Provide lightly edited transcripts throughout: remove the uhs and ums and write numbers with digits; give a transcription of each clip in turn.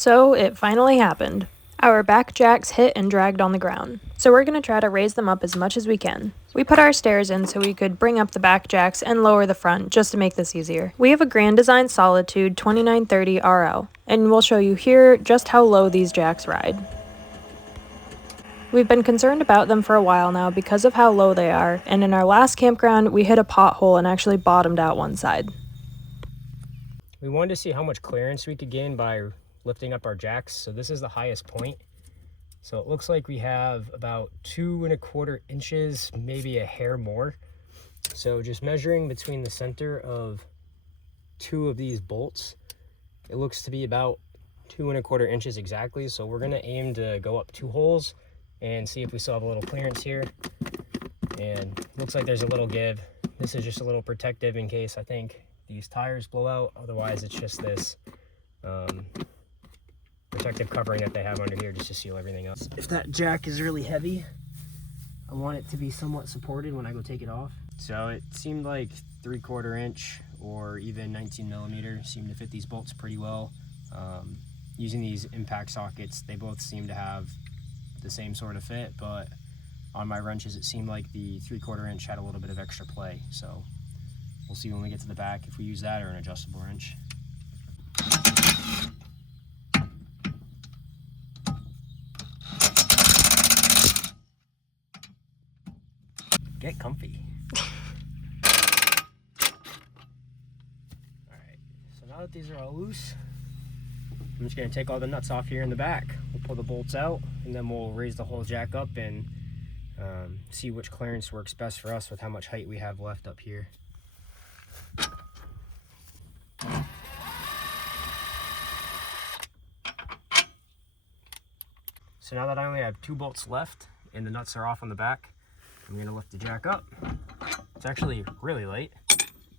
So it finally happened. Our back jacks hit and dragged on the ground, so we're going to try to raise them up as much as we can. We put our stairs in so we could bring up the back jacks and lower the front just to make this easier. We have a Grand Design Solitude 2930RL, and we'll show you here just how low these jacks ride. We've been concerned about them for a while now because of how low they are, and in our last campground we hit a pothole and actually bottomed out one side. We wanted to see how much clearance we could gain by lifting up our jacks. So this is the highest point. So it looks like we have about 2¼ inches, maybe a hair more. So just measuring between the center of two of these bolts, it looks to be about 2¼ inches exactly. So we're gonna aim to go up 2 holes and see if we still have a little clearance here. And looks like there's a little give. This is just a little protective in case I think these tires blow out. Otherwise it's just this protective covering that they have under here just to seal everything else. If that jack is really heavy, I want it to be somewhat supported when I go take it off. So it seemed like 3/4 inch or even 19mm seemed to fit these bolts pretty well. Using these impact sockets, they both seem to have the same sort of fit, but on my wrenches it seemed like the 3/4 inch had a little bit of extra play. So we'll see when we get to the back if we use that or an adjustable wrench. Get comfy. Alright, so now that these are all loose, I'm just going to take all the nuts off here in the back. We'll pull the bolts out and then we'll raise the whole jack up and see which clearance works best for us with how much height we have left up here. So now that I only have 2 bolts left and the nuts are off on the back, I'm going to lift the jack up. It's actually really light.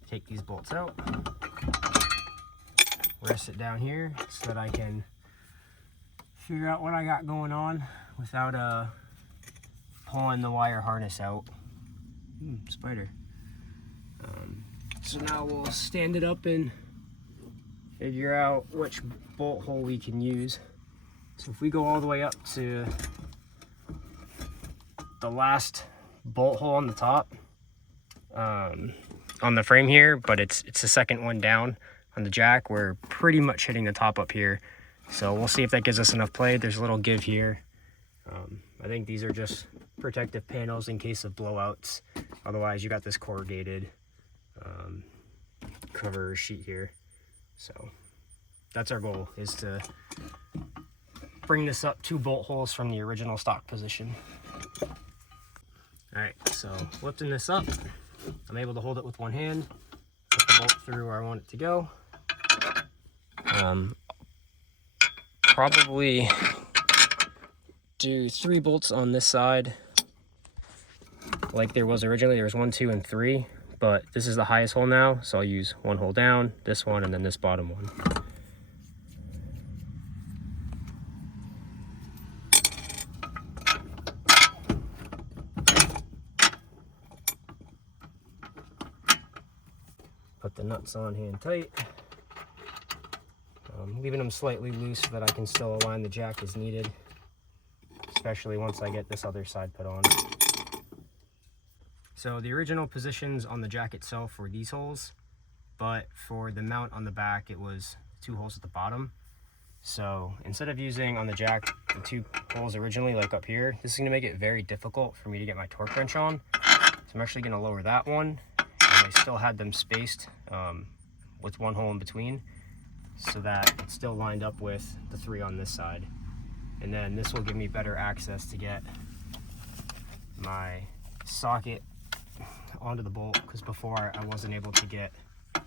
Take these bolts out, rest it down here so that I can figure out what I got going on without pulling the wire harness out. Spider. So now we'll stand it up and figure out which bolt hole we can use. So if we go all the way up to the last bolt hole on the top on the frame here, but it's the second one down on the jack, we're pretty much hitting the top up here. So we'll see if that gives us enough play. There's a little give here. I think these are just protective panels in case of blowouts. Otherwise you got this corrugated cover sheet here. So that's our goal, is to bring this up 2 bolt holes from the original stock position. All right, so lifting this up, I'm able to hold it with one hand, put the bolt through where I want it to go. Probably do 3 bolts on this side like there was originally. There was 1, 2, and 3, but this is the highest hole now, so I'll use 1 hole down, this one, and then this bottom one. Put the nuts on hand tight, leaving them slightly loose so that I can still align the jack as needed, especially once I get this other side put on. So the original positions on the jack itself were these holes, but for the mount on the back it was 2 holes at the bottom. So instead of using on the jack the 2 holes originally like up here, this is going to make it very difficult for me to get my torque wrench on. So I'm actually going to lower that one. I still had them spaced with 1 hole in between so that it's still lined up with the 3 on this side. And then this will give me better access to get my socket onto the bolt, because before I wasn't able to get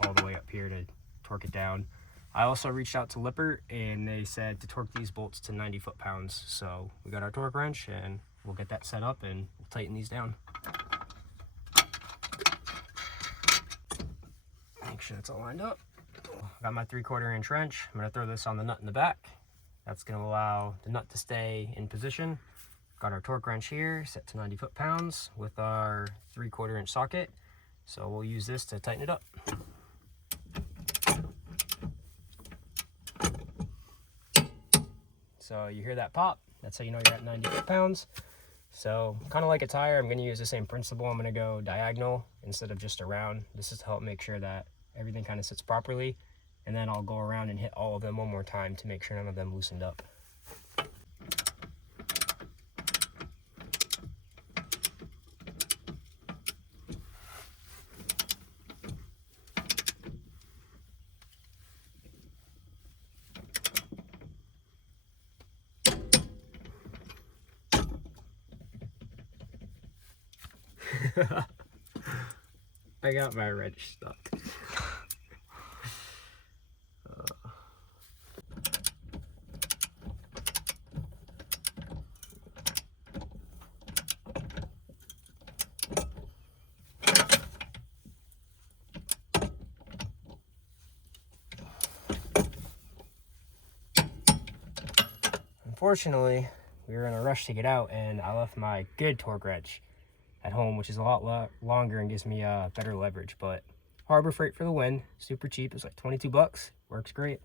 all the way up here to torque it down. I also reached out to Lippert and they said to torque these bolts to 90 foot-pounds. So we got our torque wrench and we'll get that set up and we'll tighten these down. Make sure it's all lined up. Got my 3/4 inch wrench. I'm going to throw this on the nut in the back. That's going to allow the nut to stay in position. Got our torque wrench here set to 90 foot-pounds with our 3/4 inch socket. So we'll use this to tighten it up. So you hear that pop, that's how you know you're at 90 foot-pounds. So kind of like a tire, I'm going to use the same principle. I'm going to go diagonal instead of just around. This is to help make sure that everything kind of sits properly. And then I'll go around and hit all of them one more time to make sure none of them loosened up. I got my wrench stuck. Unfortunately, we were in a rush to get out, and I left my good torque wrench at home, which is a lot longer and gives me better leverage. But Harbor Freight for the win. Super cheap. It's like 22 bucks. Works great.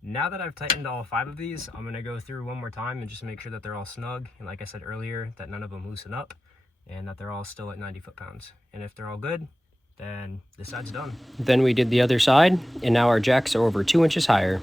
Now that I've tightened all 5 of these, I'm going to go through one more time and just make sure that they're all snug. And like I said earlier, that none of them loosen up and that they're all still at 90 foot-pounds. And if they're all good, then this side's done. Then we did the other side, and now our jacks are over 2 inches higher.